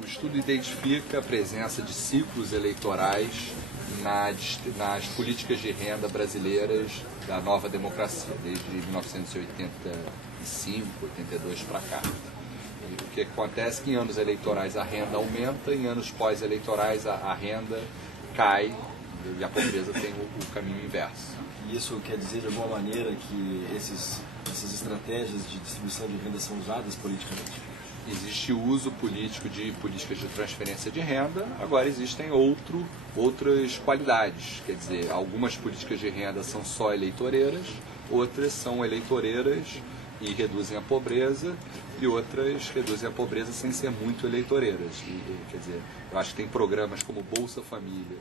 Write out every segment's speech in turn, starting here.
O estudo identifica a presença de ciclos eleitorais nas políticas de renda brasileiras da nova democracia, desde 1985, 82 para cá. E o que acontece é que em anos eleitorais a renda aumenta, em anos pós-eleitorais a renda cai e a pobreza tem o caminho inverso. E isso quer dizer de alguma maneira que essas estratégias de distribuição de renda são usadas politicamente? Existe o uso político de políticas de transferência de renda, agora existem outras qualidades. Quer dizer, algumas políticas de renda são só eleitoreiras, outras são eleitoreiras e reduzem a pobreza, e outras reduzem a pobreza sem ser muito eleitoreiras. Quer dizer, eu acho que tem programas como Bolsa Família,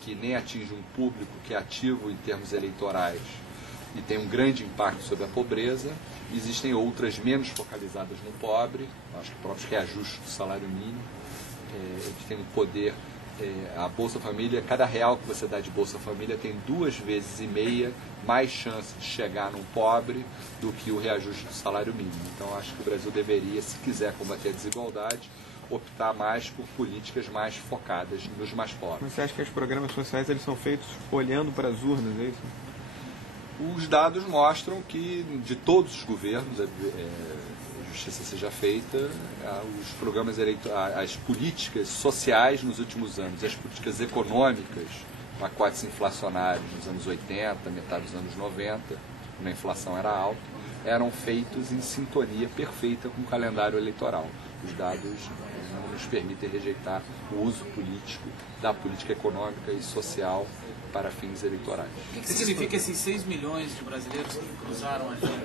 que nem atinge um público que é ativo em termos eleitorais e tem um grande impacto sobre a pobreza. Existem outras menos focalizadas no pobre, acho que o próprio reajuste do salário mínimo, que tem um poder. A Bolsa Família, cada real que você dá de Bolsa Família tem 2,5 vezes mais chance de chegar num pobre do que o reajuste do salário mínimo. Então acho que o Brasil deveria, se quiser combater a desigualdade, optar mais por políticas mais focadas nos mais pobres. Mas você acha que os programas sociais eles são feitos olhando para as urnas, é isso? Os dados mostram que de todos os governos, justiça seja feita, os programas as políticas sociais nos últimos anos, as políticas econômicas, pacotes inflacionários nos anos 80, metade dos anos 90, quando a inflação era alta, eram feitos em sintonia perfeita com o calendário eleitoral. Os dados não nos permitem rejeitar o uso político da política econômica e social para fins eleitorais. O que significa esses 6 milhões de brasileiros que cruzaram a linha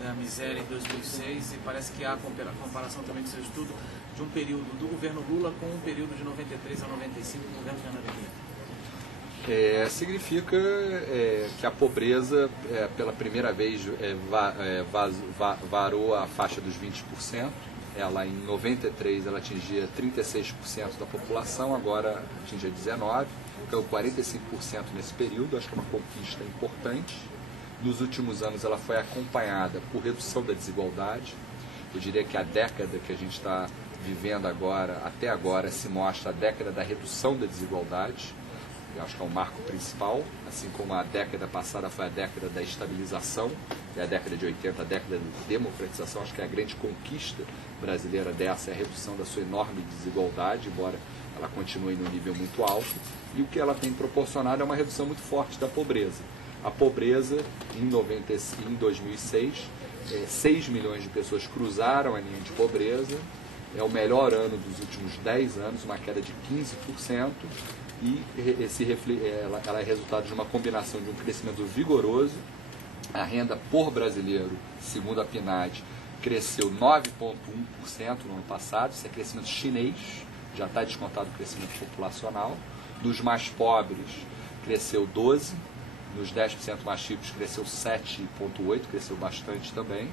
da miséria em 2006 e parece que há comparação também do seu estudo de um período do governo Lula com um período de 93 a 95 do governo Fernando Henrique? Significa que a pobreza, pela primeira vez, varou a faixa dos 20%. Ela, em 93, ela atingia 36% da população, agora atinge 19%, caiu 45% nesse período. Acho que é uma conquista importante. Nos últimos anos ela foi acompanhada por redução da desigualdade. Eu diria que a década que a gente está vivendo agora, até agora, se mostra a década da redução da desigualdade. Eu acho que é o marco principal, assim como a década passada foi a década da estabilização, e a década de 80 a década de democratização. Acho que a grande conquista brasileira dessa é a redução da sua enorme desigualdade, embora ela continue num nível muito alto, e o que ela tem proporcionado é uma redução muito forte da pobreza. A pobreza, em 2006, 6 milhões de pessoas cruzaram a linha de pobreza, é o melhor ano dos últimos 10 anos, uma queda de 15%, e ela é resultado de uma combinação de um crescimento vigoroso. A renda por brasileiro, segundo a PNAD, cresceu 9,1% no ano passado, isso é crescimento chinês, já está descontado o crescimento populacional. Dos mais pobres, cresceu 12%, nos 10% mais ricos cresceu 7,8%, cresceu bastante também,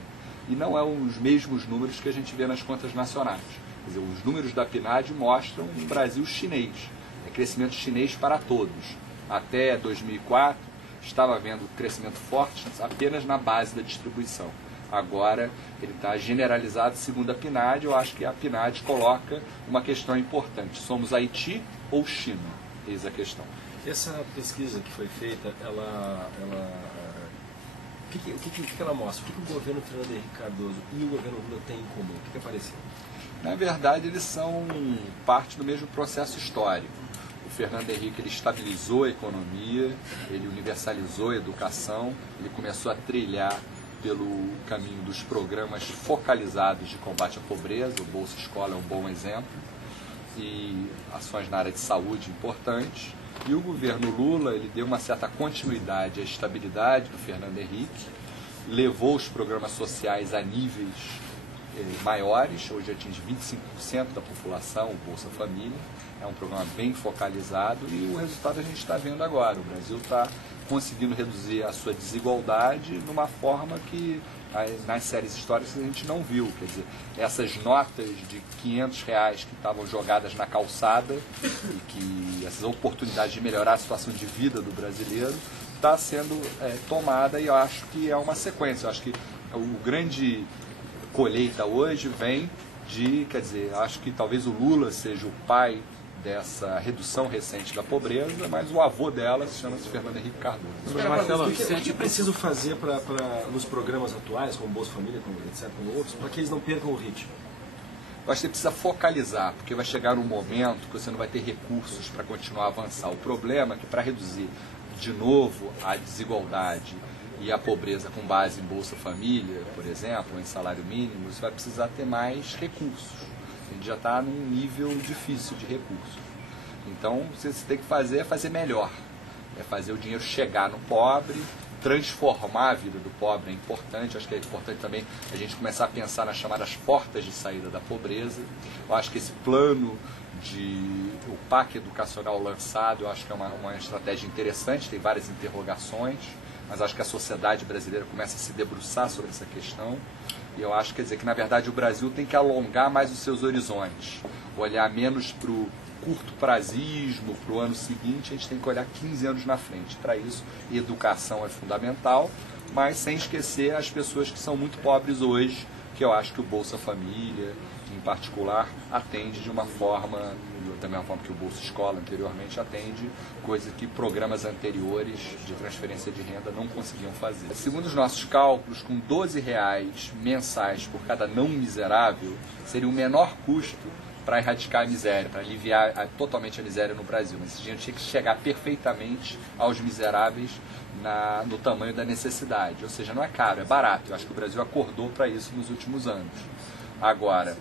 e não é os mesmos números que a gente vê nas contas nacionais. Quer dizer, os números da PNAD mostram um Brasil chinês, é crescimento chinês para todos. Até 2004, estava havendo crescimento forte apenas na base da distribuição. Agora ele está generalizado segundo a PNAD. Eu acho que a PNAD coloca uma questão importante: somos Haiti ou China? Eis a questão. Essa pesquisa que foi feita, o que ela mostra? O que o governo Fernando Henrique Cardoso e o governo Lula têm em comum? O que apareceu? Na verdade, eles são parte do mesmo processo histórico. O Fernando Henrique ele estabilizou a economia, ele universalizou a educação, ele começou a trilhar pelo caminho dos programas focalizados de combate à pobreza. O Bolsa Escola é um bom exemplo, e ações na área de saúde importantes. E o governo Lula ele deu uma certa continuidade à estabilidade do Fernando Henrique, levou os programas sociais a níveis maiores, hoje atinge 25% da população, o Bolsa Família, é um programa bem focalizado, e o resultado a gente está vendo agora. O Brasil está conseguindo reduzir a sua desigualdade de uma forma que nas séries históricas a gente não viu. Quer dizer, essas notas de R$500 que estavam jogadas na calçada, e que essas oportunidades de melhorar a situação de vida do brasileiro está sendo tomada, e eu acho que é uma sequência. Eu acho que o grande colheita hoje vem quer dizer, acho que talvez o Lula seja o pai dessa redução recente da pobreza, mas o avô dela chama-se Fernando Henrique Cardoso. O que é preciso fazer nos programas atuais, como Bolsa Família, etc., como outros, para que eles não percam o ritmo? Eu acho que você precisa focalizar, porque vai chegar um momento que você não vai ter recursos para continuar a avançar. O problema é que para reduzir de novo a desigualdade e a pobreza com base em Bolsa Família, por exemplo, ou em salário mínimo, você vai precisar ter mais recursos. A gente já está num nível difícil de recursos. Então, o que você tem que fazer é fazer melhor. É fazer o dinheiro chegar no pobre, transformar a vida do pobre é importante. Acho que é importante também a gente começar a pensar nas chamadas portas de saída da pobreza. Eu acho que esse plano o PAC educacional lançado, eu acho que é uma estratégia interessante, tem várias interrogações, mas acho que a sociedade brasileira começa a se debruçar sobre essa questão. E eu acho, quer dizer, que na verdade o Brasil tem que alongar mais os seus horizontes, olhar menos para o curto prazismo, para o ano seguinte, a gente tem que olhar 15 anos na frente. Para isso, educação é fundamental, mas sem esquecer as pessoas que são muito pobres hoje, que eu acho que o Bolsa Família, em particular, atende de uma forma, da mesma forma que o Bolsa Escola anteriormente atende, coisa que programas anteriores de transferência de renda não conseguiam fazer. Segundo os nossos cálculos, com R$12 mensais por cada não miserável, seria o menor custo para erradicar a miséria, para aliviar totalmente a miséria no Brasil. Mas esse dinheiro tinha que chegar perfeitamente aos miseráveis no tamanho da necessidade. Ou seja, não é caro, é barato. Eu acho que o Brasil acordou para isso nos últimos anos. Agora,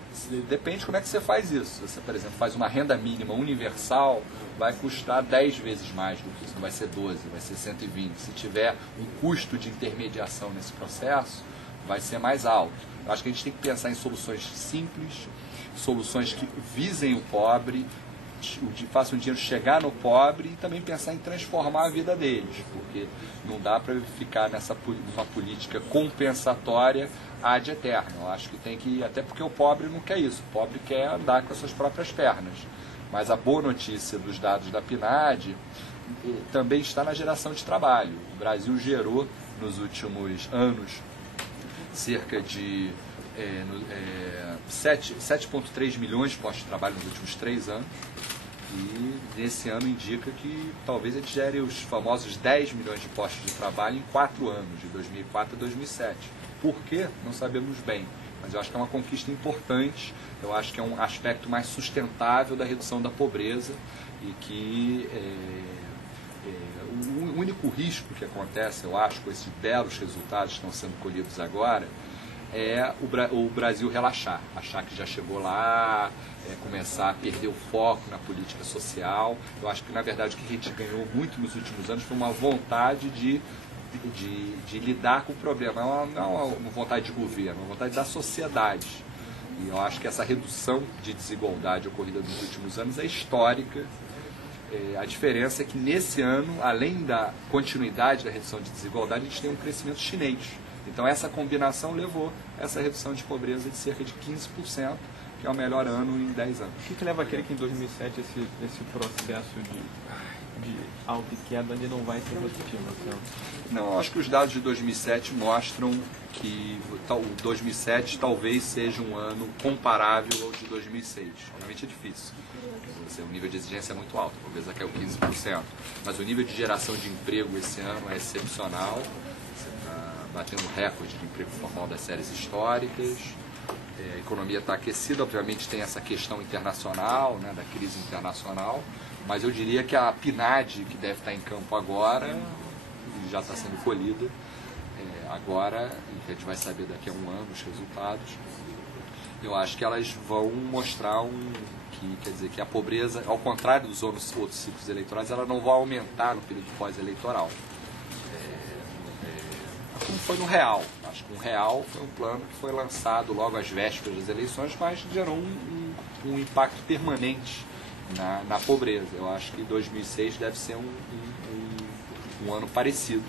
depende de como é que você faz isso. Se você, por exemplo, faz uma renda mínima universal, vai custar 10 vezes mais do que isso. Não vai ser 12, vai ser 120. Se tiver um custo de intermediação nesse processo, vai ser mais alto. Eu acho que a gente tem que pensar em soluções simples, soluções que visem o pobre, façam o dinheiro chegar no pobre e também pensar em transformar a vida deles, porque não dá para ficar numa política compensatória ad eterno. Eu acho que tem que, até porque o pobre não quer isso, o pobre quer andar com as suas próprias pernas. Mas a boa notícia dos dados da PNAD também está na geração de trabalho. O Brasil gerou nos últimos anos cerca de 7,3 milhões de postos de trabalho nos últimos 3 anos, e nesse ano indica que talvez ele gere os famosos 10 milhões de postos de trabalho em 4 anos, de 2004 a 2007. Por quê? Não sabemos bem, mas eu acho que é uma conquista importante, eu acho que é um aspecto mais sustentável da redução da pobreza e que o único risco que acontece, eu acho, com esses belos resultados que estão sendo colhidos agora, é o Brasil relaxar, achar que já chegou lá, começar a perder o foco na política social. Eu acho que, na verdade, o que a gente ganhou muito nos últimos anos foi uma vontade de lidar com o problema, não uma vontade de governo, uma vontade da sociedade. E eu acho que essa redução de desigualdade ocorrida nos últimos anos é histórica. A diferença é que, nesse ano, além da continuidade da redução de desigualdade, a gente tem um crescimento chinês. Então essa combinação levou a essa redução de pobreza de cerca de 15%, que é o melhor ano em 10 anos. O que leva a crer que em 2007 esse processo de alta e queda ele não vai ser repetido? Não, eu acho que os dados de 2007 mostram que o 2007 talvez seja um ano comparável ao de 2006. Obviamente é difícil. O nível de exigência é muito alto, a pobreza caiu 15%. Mas o nível de geração de emprego esse ano é excepcional. Batendo recorde de emprego formal das séries históricas, a economia está aquecida, obviamente tem essa questão internacional, né, da crise internacional, mas eu diria que a PNAD, que deve estar em campo agora, e já está sendo colhida, agora, e a gente vai saber daqui a um ano os resultados, eu acho que elas vão mostrar que a pobreza, ao contrário dos outros ciclos eleitorais, ela não vai aumentar no período pós-eleitoral. Como foi no Real. Acho que o Real foi um plano que foi lançado logo às vésperas das eleições, mas gerou um impacto permanente na pobreza. Eu acho que 2006 deve ser um ano parecido.